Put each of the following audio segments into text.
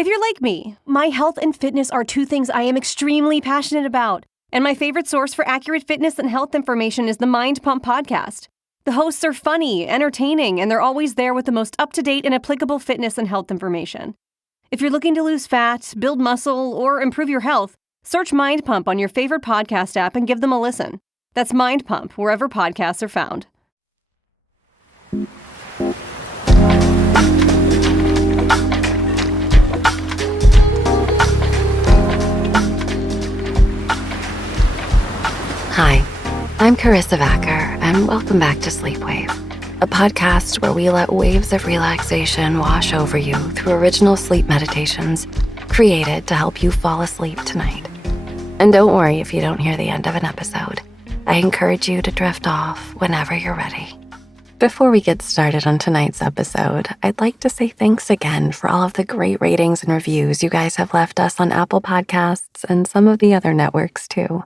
If you're like me, my health and fitness are two things I am extremely passionate about, and my favorite source for accurate fitness and health information is the Mind Pump podcast. The hosts are funny, entertaining, and they're always there with the most up-to-date and applicable fitness and health information. If you're looking to lose fat, build muscle, or improve your health, search Mind Pump on your favorite podcast app and give them a listen. That's Mind Pump, wherever podcasts are found. Hi, I'm Karissa Vacker, and welcome back to Sleep Wave, a podcast where we let waves of relaxation wash over you through original sleep meditations created to help you fall asleep tonight. And don't worry if you don't hear the end of an episode. I encourage you to drift off whenever you're ready. Before we get started on tonight's episode, I'd like to say thanks again for all of the great ratings and reviews you guys have left us on Apple Podcasts and some of the other networks too.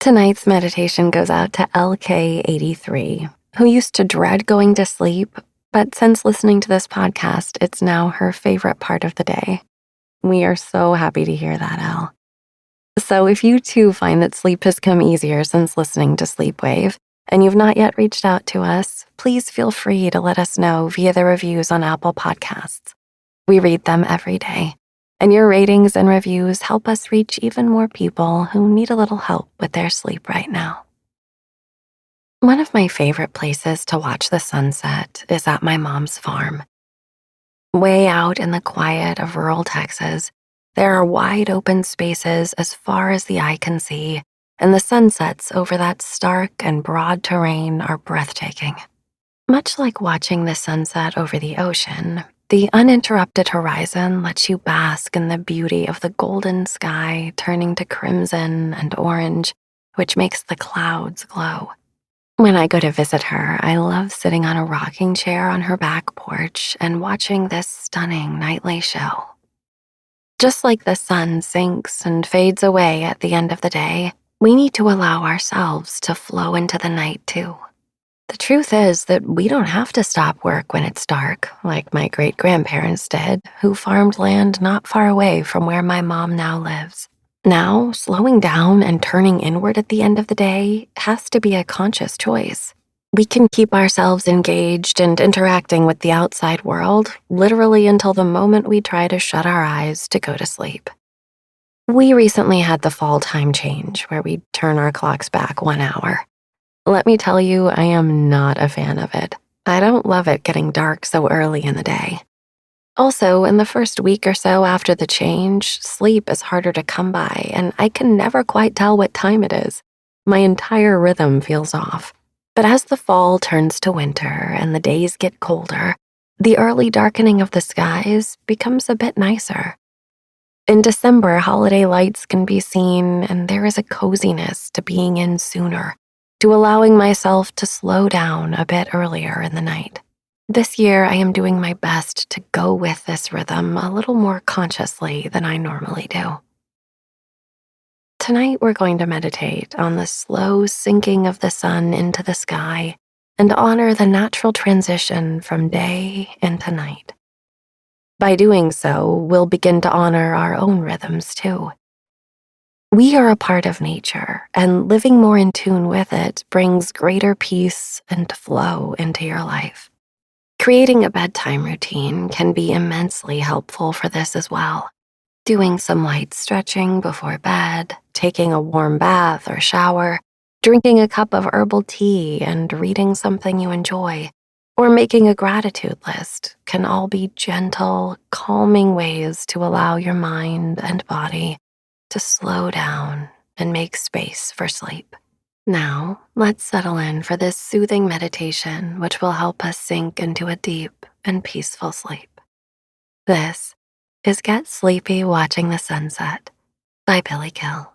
Tonight's meditation goes out to LK83, who used to dread going to sleep, but since listening to this podcast, it's now her favorite part of the day. We are so happy to hear that, Elle. So if you too find that sleep has come easier since listening to Sleep Wave, and you've not yet reached out to us, please feel free to let us know via the reviews on Apple Podcasts. We read them every day. And your ratings and reviews help us reach even more people who need a little help with their sleep right now. One of my favorite places to watch the sunset is at my mom's farm. Way out in the quiet of rural Texas, there are wide open spaces as far as the eye can see, and the sunsets over that stark and broad terrain are breathtaking. Much like watching the sunset over the ocean, the uninterrupted horizon lets you bask in the beauty of the golden sky turning to crimson and orange, which makes the clouds glow. When I go to visit her, I love sitting on a rocking chair on her back porch and watching this stunning nightly show. Just like the sun sinks and fades away at the end of the day, we need to allow ourselves to flow into the night too. The truth is that we don't have to stop work when it's dark, like my great-grandparents did, who farmed land not far away from where my mom now lives. Now, slowing down and turning inward at the end of the day has to be a conscious choice. We can keep ourselves engaged and interacting with the outside world literally until the moment we try to shut our eyes to go to sleep. We recently had the fall time change where we turn our clocks back 1 hour. Let me tell you, I am not a fan of it. I don't love it getting dark so early in the day. Also, in the first week or so after the change, sleep is harder to come by, and I can never quite tell what time it is. My entire rhythm feels off. But as the fall turns to winter and the days get colder, the early darkening of the skies becomes a bit nicer. In December, holiday lights can be seen, and there is a coziness to being in sooner, to allowing myself to slow down a bit earlier in the night. This year, I am doing my best to go with this rhythm a little more consciously than I normally do. Tonight, we're going to meditate on the slow sinking of the sun into the sky and honor the natural transition from day into night. By doing so, we'll begin to honor our own rhythms too. We are a part of nature, and living more in tune with it brings greater peace and flow into your life. Creating a bedtime routine can be immensely helpful for this as well. Doing some light stretching before bed, taking a warm bath or shower, drinking a cup of herbal tea and reading something you enjoy, or making a gratitude list can all be gentle, calming ways to allow your mind and body to slow down and make space for sleep. Now, let's settle in for this soothing meditation, which will help us sink into a deep and peaceful sleep. This is Get Sleepy Watching the Sunset by Billy Gill.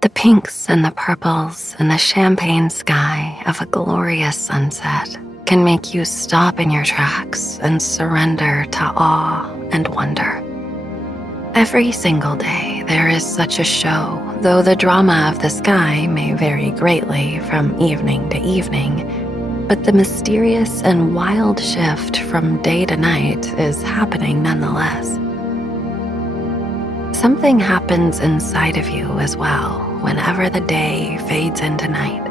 The pinks and the purples and the champagne sky of a glorious sunset can make you stop in your tracks and surrender to awe and wonder. Every single day, there is such a show, though the drama of the sky may vary greatly from evening to evening. But the mysterious and wild shift from day to night is happening nonetheless. Something happens inside of you as well whenever the day fades into night.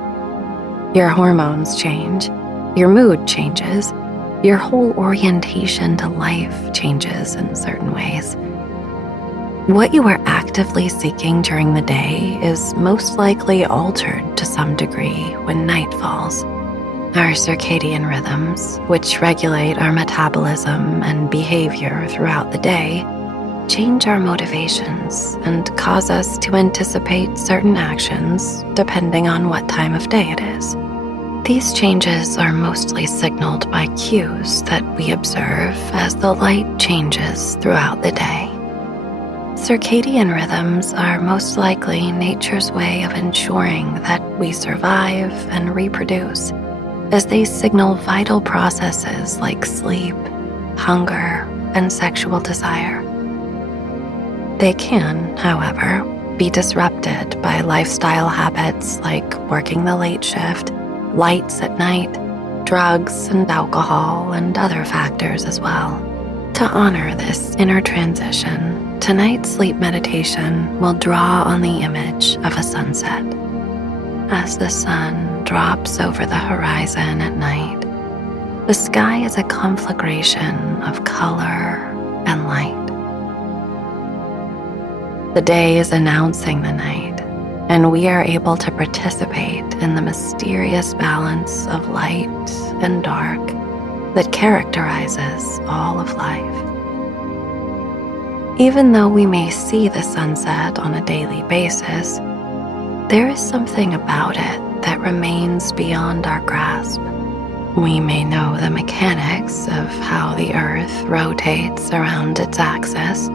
Your hormones change, your mood changes, your whole orientation to life changes in certain ways. What you are actively seeking during the day is most likely altered to some degree when night falls. Our circadian rhythms, which regulate our metabolism and behavior throughout the day, change our motivations and cause us to anticipate certain actions depending on what time of day it is. These changes are mostly signaled by cues that we observe as the light changes throughout the day. Circadian rhythms are most likely nature's way of ensuring that we survive and reproduce, as they signal vital processes like sleep, hunger, and sexual desire. They can, however, be disrupted by lifestyle habits like working the late shift, lights at night, drugs and alcohol, and other factors as well. To honor this inner transition, tonight's sleep meditation will draw on the image of a sunset. As the sun drops over the horizon at night, the sky is a conflagration of color and light. The day is announcing the night, and we are able to participate in the mysterious balance of light and dark that characterizes all of life. Even though we may see the sunset on a daily basis, there is something about it that remains beyond our grasp. We may know the mechanics of how the Earth rotates around its axis,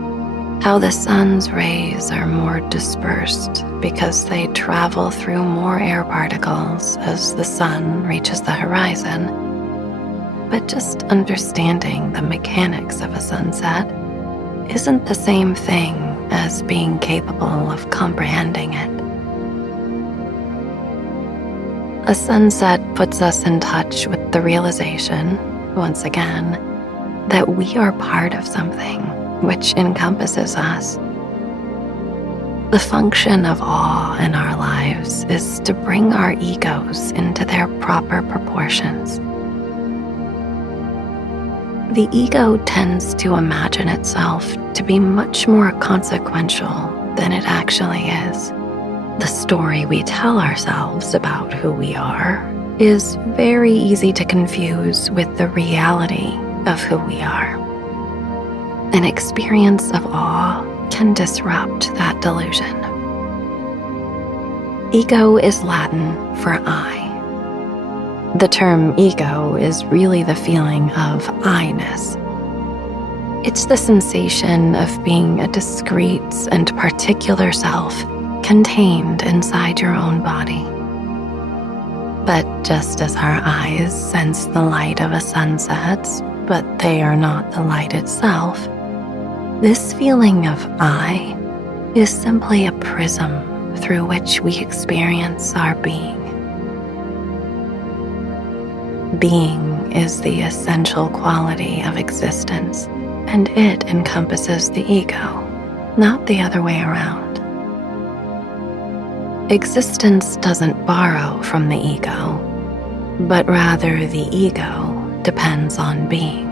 how the sun's rays are more dispersed because they travel through more air particles as the sun reaches the horizon. But just understanding the mechanics of a sunset isn't the same thing as being capable of comprehending it. A sunset puts us in touch with the realization, once again, that we are part of something which encompasses us. The function of awe in our lives is to bring our egos into their proper proportions. The ego tends to imagine itself to be much more consequential than it actually is. The story we tell ourselves about who we are is very easy to confuse with the reality of who we are. An experience of awe can disrupt that delusion. Ego is Latin for I. The term ego is really the feeling of I-ness. It's the sensation of being a discrete and particular self contained inside your own body. But just as our eyes sense the light of a sunset, but they are not the light itself, this feeling of I is simply a prism through which we experience our being. Being is the essential quality of existence, and it encompasses the ego, not the other way around. Existence doesn't borrow from the ego, but rather the ego depends on being.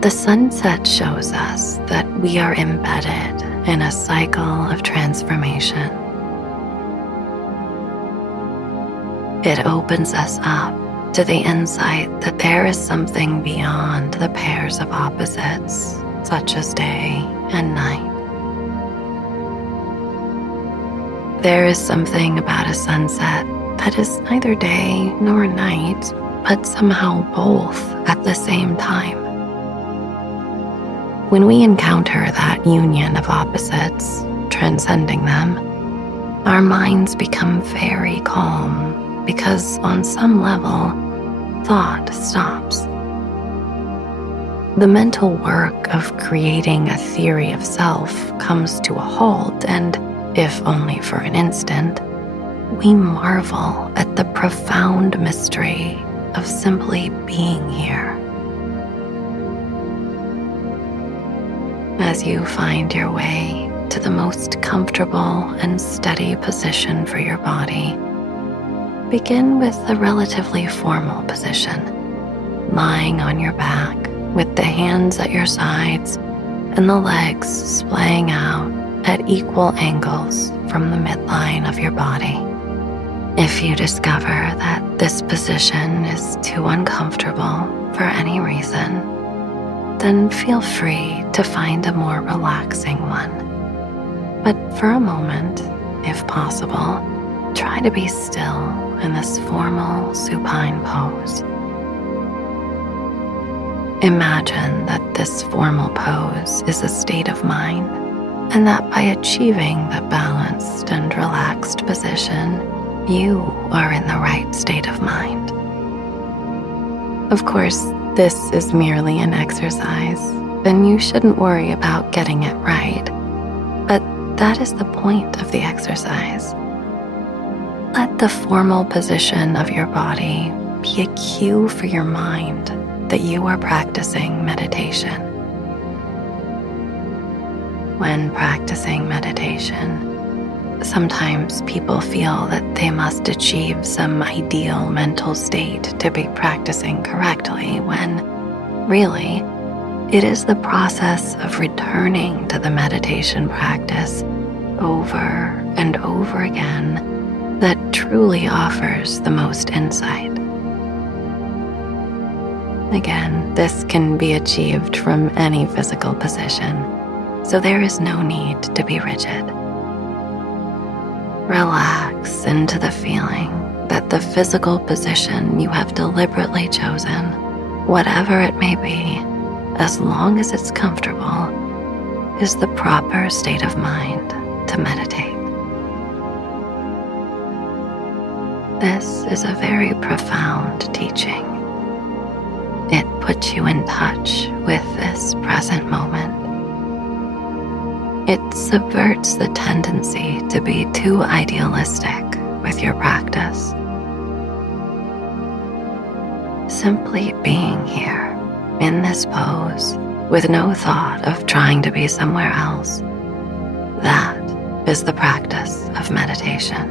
The sunset shows us that we are embedded in a cycle of transformation. It opens us up to the insight that there is something beyond the pairs of opposites, such as day and night. There is something about a sunset that is neither day nor night, but somehow both at the same time. When we encounter that union of opposites, transcending them, our minds become very calm because on some level, thought stops. the mental work of creating a theory of self comes to a halt, and, if only for an instant, we marvel at the profound mystery of simply being here. As you find your way to the most comfortable and steady position for your body, begin with a relatively formal position, lying on your back with the hands at your sides and the legs splaying out at equal angles from the midline of your body. If you discover that this position is too uncomfortable for any reason, then feel free to find a more relaxing one. But for a moment, if possible, try to be still in this formal supine pose. Imagine that this formal pose is a state of mind, and that by achieving the balanced and relaxed position, you are in the right state of mind. Of course, this is merely an exercise, and you shouldn't worry about getting it right. But that is the point of the exercise. Let the formal position of your body be a cue for your mind that you are practicing meditation. When practicing meditation, sometimes people feel that they must achieve some ideal mental state to be practicing correctly, when really, it is the process of returning to the meditation practice over and over again that truly offers the most insight. Again, this can be achieved from any physical position, so there is no need to be rigid. Relax into the feeling that the physical position you have deliberately chosen, whatever it may be, as long as it's comfortable, is the proper state of mind to meditate. This is a very profound teaching. It puts you in touch with this present moment. It subverts the tendency to be too idealistic with your practice. Simply being here in this pose with no thought of trying to be somewhere else, that is the practice of meditation.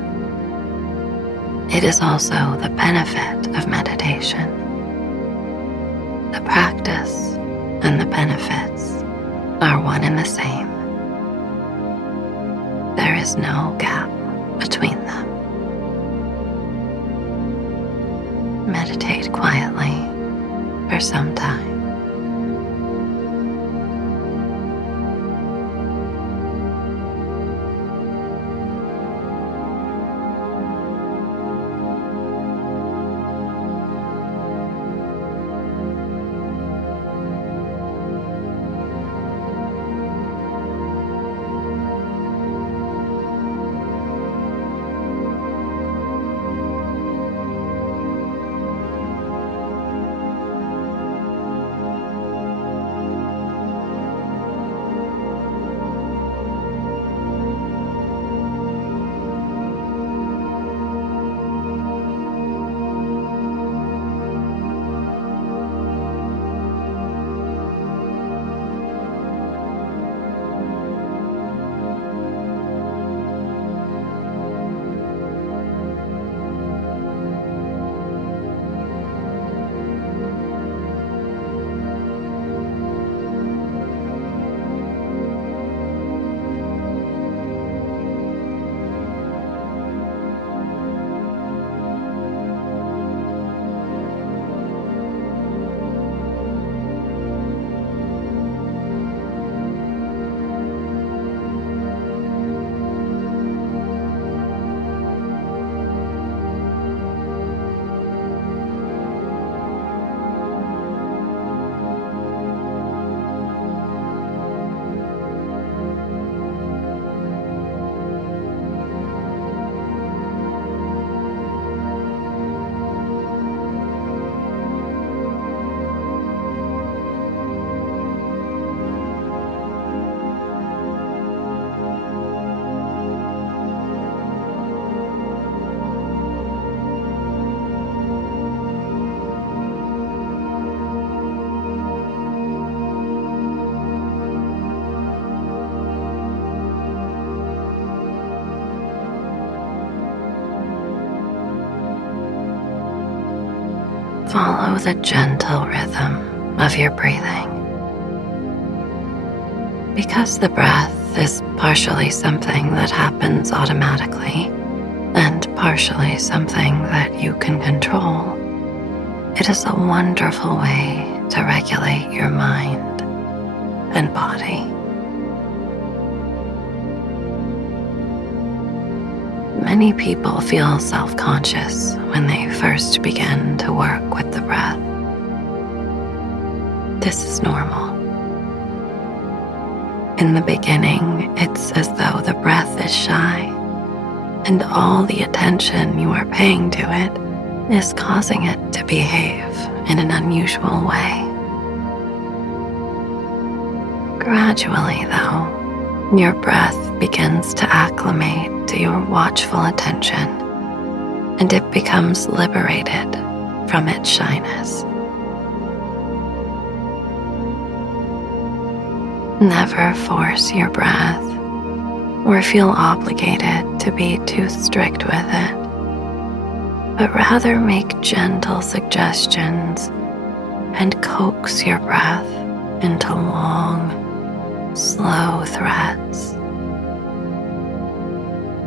It is also the benefit of meditation. The practice and the benefits are one and the same. There is no gap between them. Meditate quietly for some time. follow the gentle rhythm of your breathing. Because the breath is partially something that happens automatically and partially something that you can control, it is a wonderful way to regulate your mind and body. Many people feel self-conscious when they first begin to work with the breath. This is normal. In the beginning, it's as though the breath is shy, and all the attention you are paying to it is causing it to behave in an unusual way. Gradually, though, your breath begins to acclimate to your watchful attention, and it becomes liberated from its shyness. Never force your breath or feel obligated to be too strict with it, but rather make gentle suggestions and coax your breath into long, slow threads.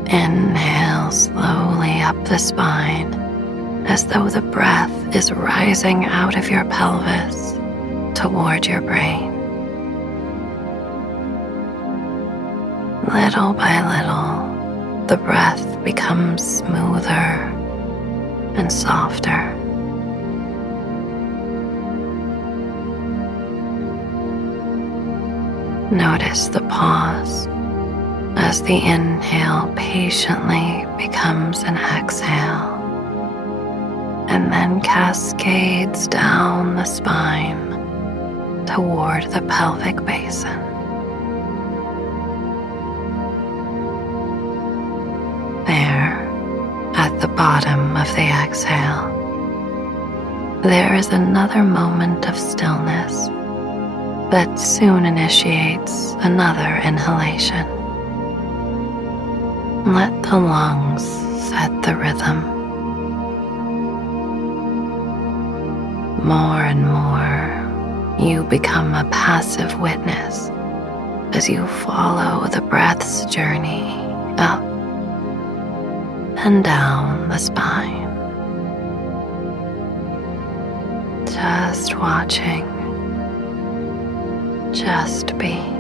Inhale slowly up the spine as though the breath is rising out of your pelvis toward your brain. Little by little, the breath becomes smoother and softer. Notice the pause as the inhale patiently becomes an exhale and then cascades down the spine toward the pelvic basin. There, at the bottom of the exhale, there is another moment of stillness that soon initiates another inhalation. Let the lungs set the rhythm. More and more, you become a passive witness as you follow the breath's journey up and down the spine. Just watching, just being.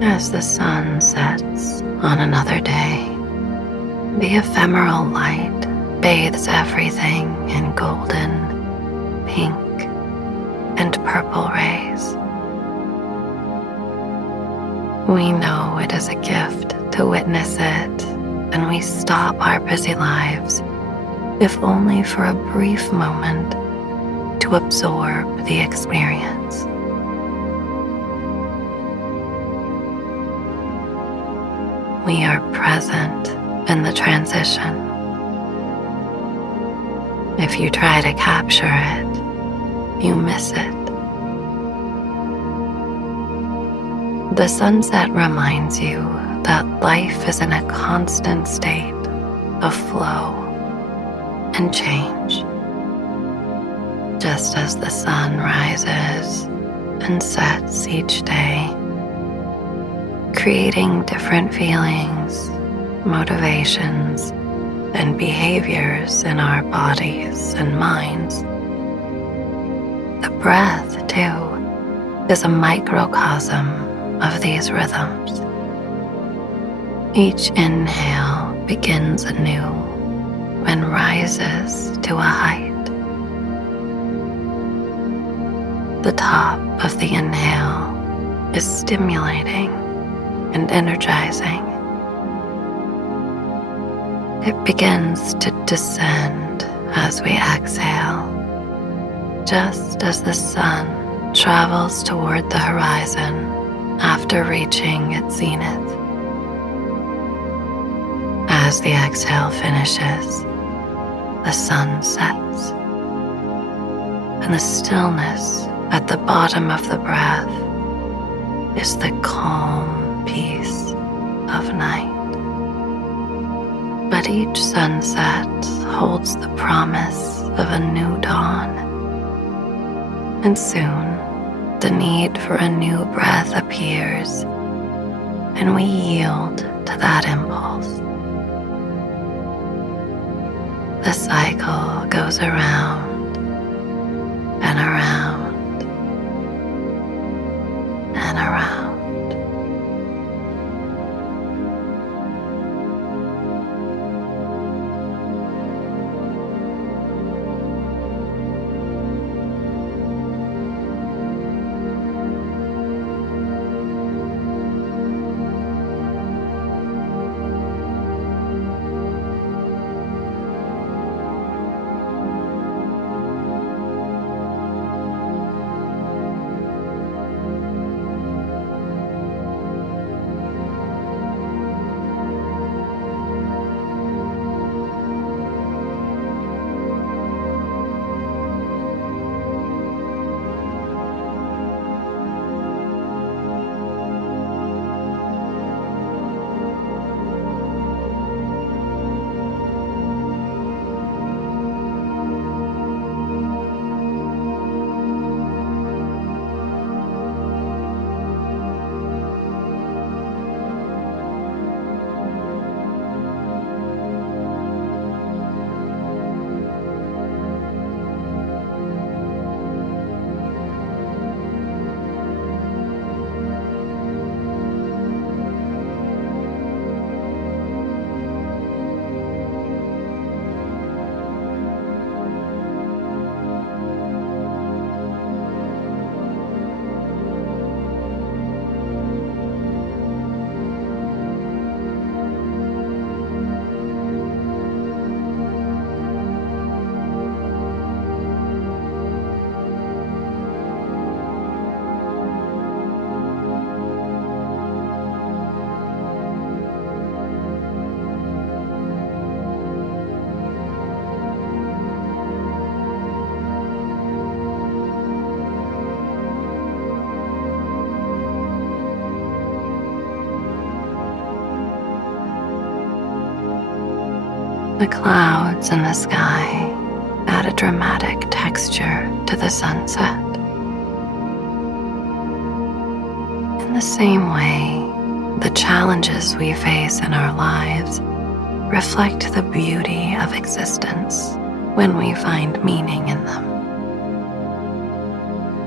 As the sun sets on another day, the ephemeral light bathes everything in golden, pink, and purple rays. We know it is a gift to witness it, and we stop our busy lives, if only for a brief moment, to absorb the experience. We are present in the transition, If you try to capture it, you miss it. The sunset reminds you that life is in a constant state of flow and change. Just as the sun rises and sets each day, creating different feelings, motivations, and behaviors in our bodies and minds. The breath, too, is a microcosm of these rhythms. Each inhale begins anew and rises to a height. The top of the inhale is stimulating and energizing. It begins to descend as we exhale, just as the sun travels toward the horizon after reaching its zenith. As the exhale finishes, the sun sets, and the stillness at the bottom of the breath is the calm peace of night. But each sunset holds the promise of a new dawn, and soon the need for a new breath appears, and we yield to that impulse. The cycle goes around and around and around. The clouds in the sky add a dramatic texture to the sunset. In the same way, the challenges we face in our lives reflect the beauty of existence when we find meaning in them.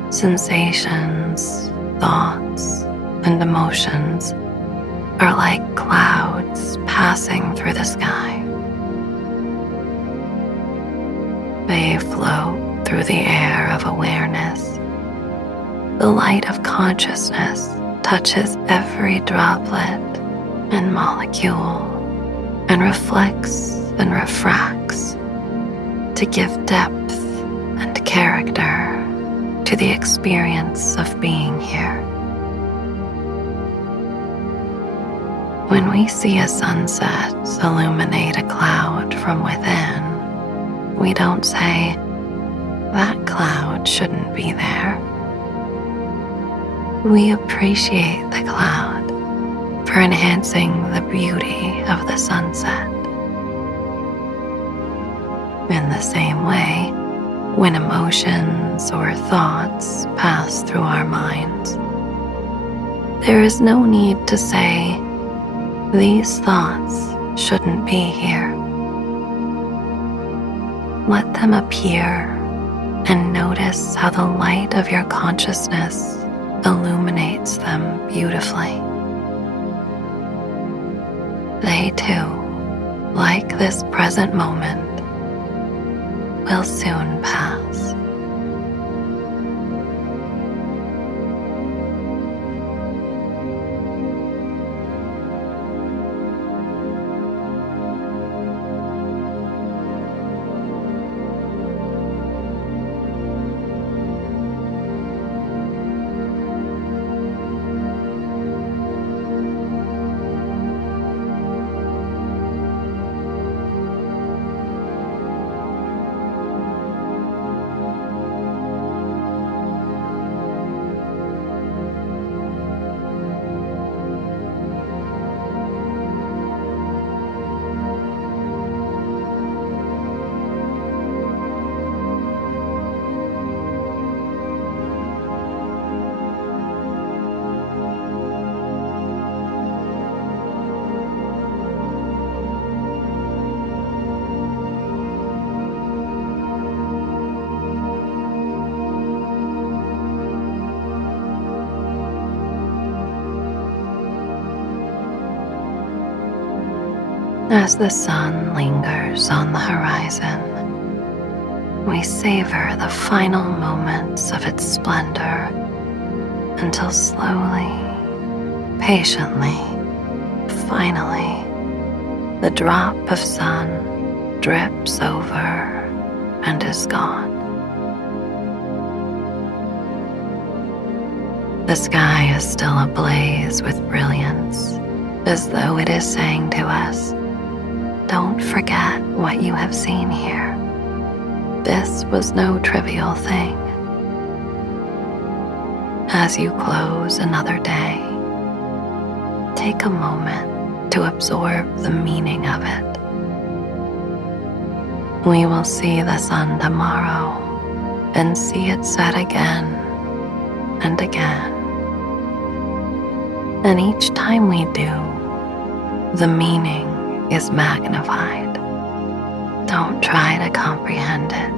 Sensations, thoughts, and emotions are like clouds passing through the sky. They float through the air of awareness. The light of consciousness touches every droplet and molecule and reflects and refracts to give depth and character to the experience of being here. When we see a sunset illuminate a cloud from within, we don't say, "That cloud shouldn't be there." We appreciate the cloud for enhancing the beauty of the sunset. In the same way, when emotions or thoughts pass through our minds, there is no need to say, "These thoughts shouldn't be here." Let them appear and notice how the light of your consciousness illuminates them beautifully. They too, like this present moment, will soon pass. As the sun lingers on the horizon, we savor the final moments of its splendor until slowly, patiently, finally, the drop of sun drips over and is gone. The sky is still ablaze with brilliance, as though it is saying to us, "Don't forget what you have seen here. This was no trivial thing." As you close another day, take a moment to absorb the meaning of it. We will see the sun tomorrow and see it set again and again. And each time we do, the meaning is magnified. Don't try to comprehend it.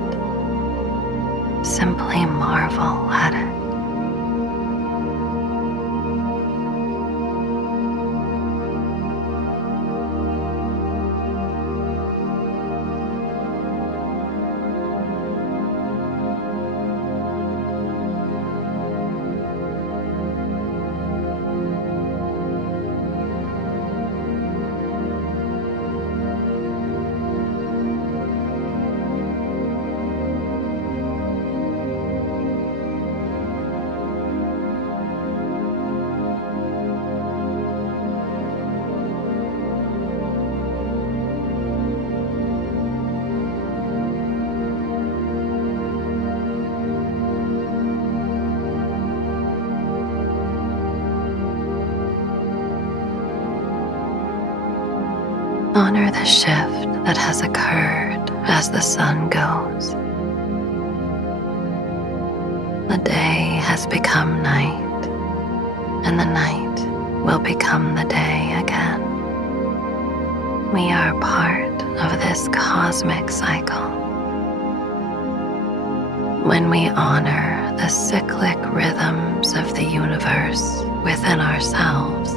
Simply marvel at it. Honor the shift that has occurred as the sun goes. The day has become night, and the night will become the day again. We are part of this cosmic cycle. When we honor the cyclic rhythms of the universe within ourselves,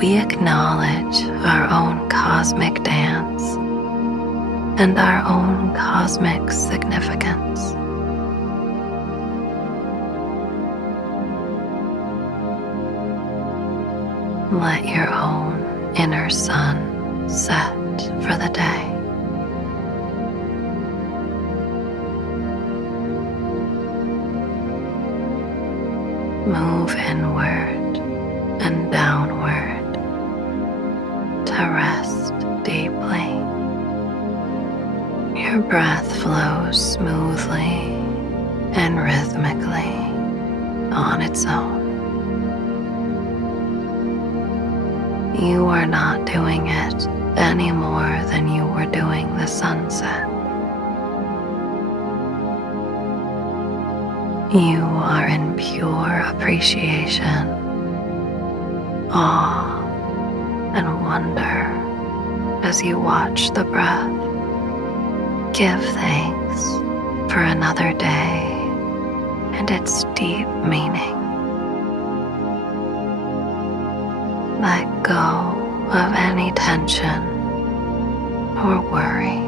we acknowledge our own cosmic dance and our own cosmic significance. Let your own inner sun set for the day. Move inward and downward to rest deeply. Your breath flows smoothly and rhythmically on its own. You are not doing it any more than you were doing the sunset. You are in pure appreciation, awe, and wonder as you watch the breath. Give thanks for another day and its deep meaning. Let go of any tension or worry.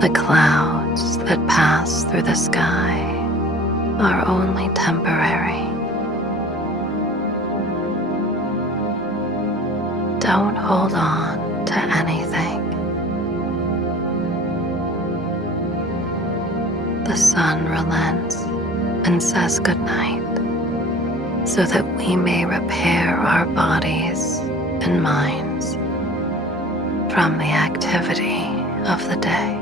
The clouds that pass through the sky are only temporary. Don't hold on to anything. The sun relents and says goodnight so that we may repair our bodies and minds from the activity of the day.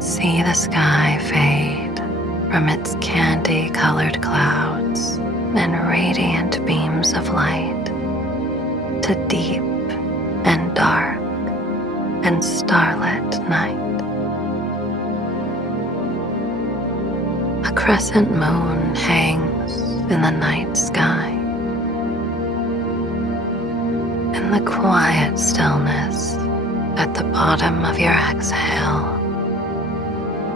See the sky fade from its candy-colored clouds and radiant beams of light to deep and dark and starlit night. A crescent moon hangs in the night sky. In the quiet stillness at the bottom of your exhale,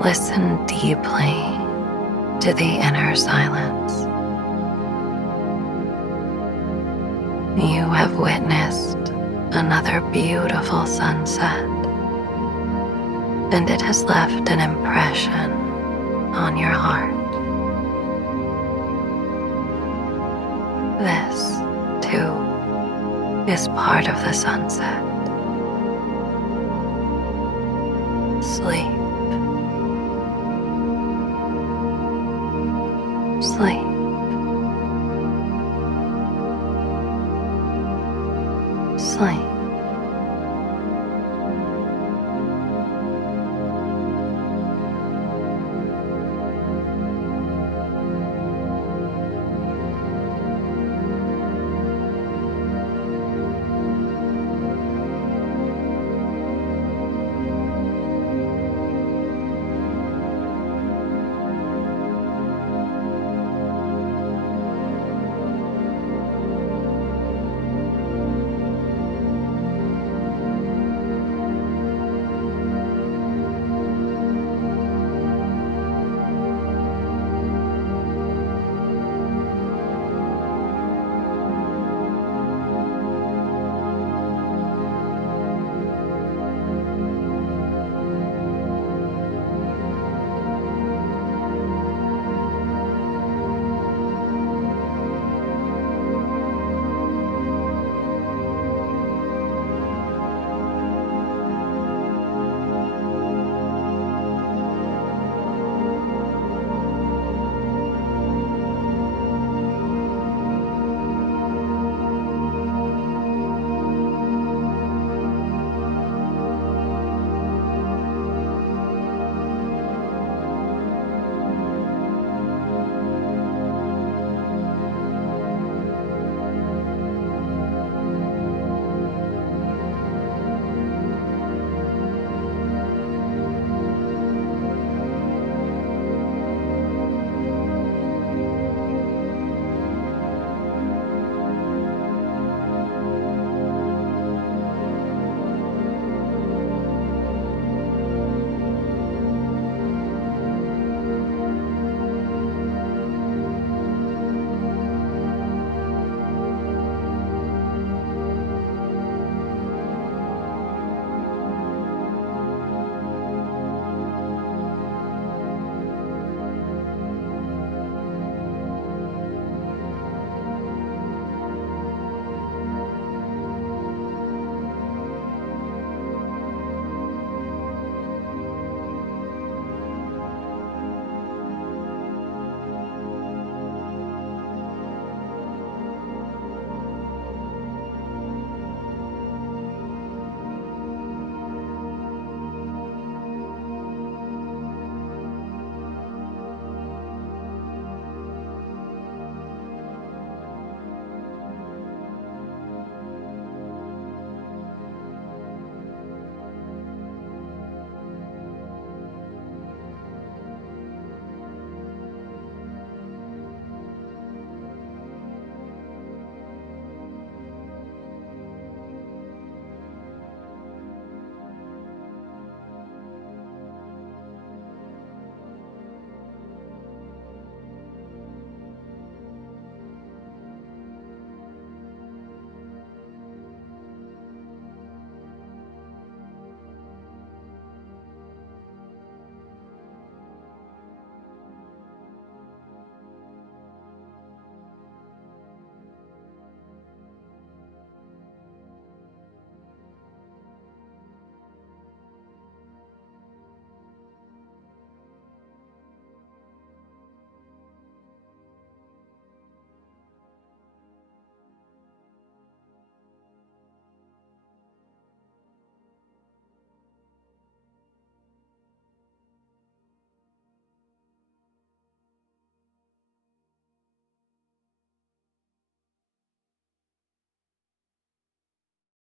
listen deeply to the inner silence. You have witnessed another beautiful sunset, and it has left an impression on your heart. This, too, is part of the sunset. Sleep. Sleep.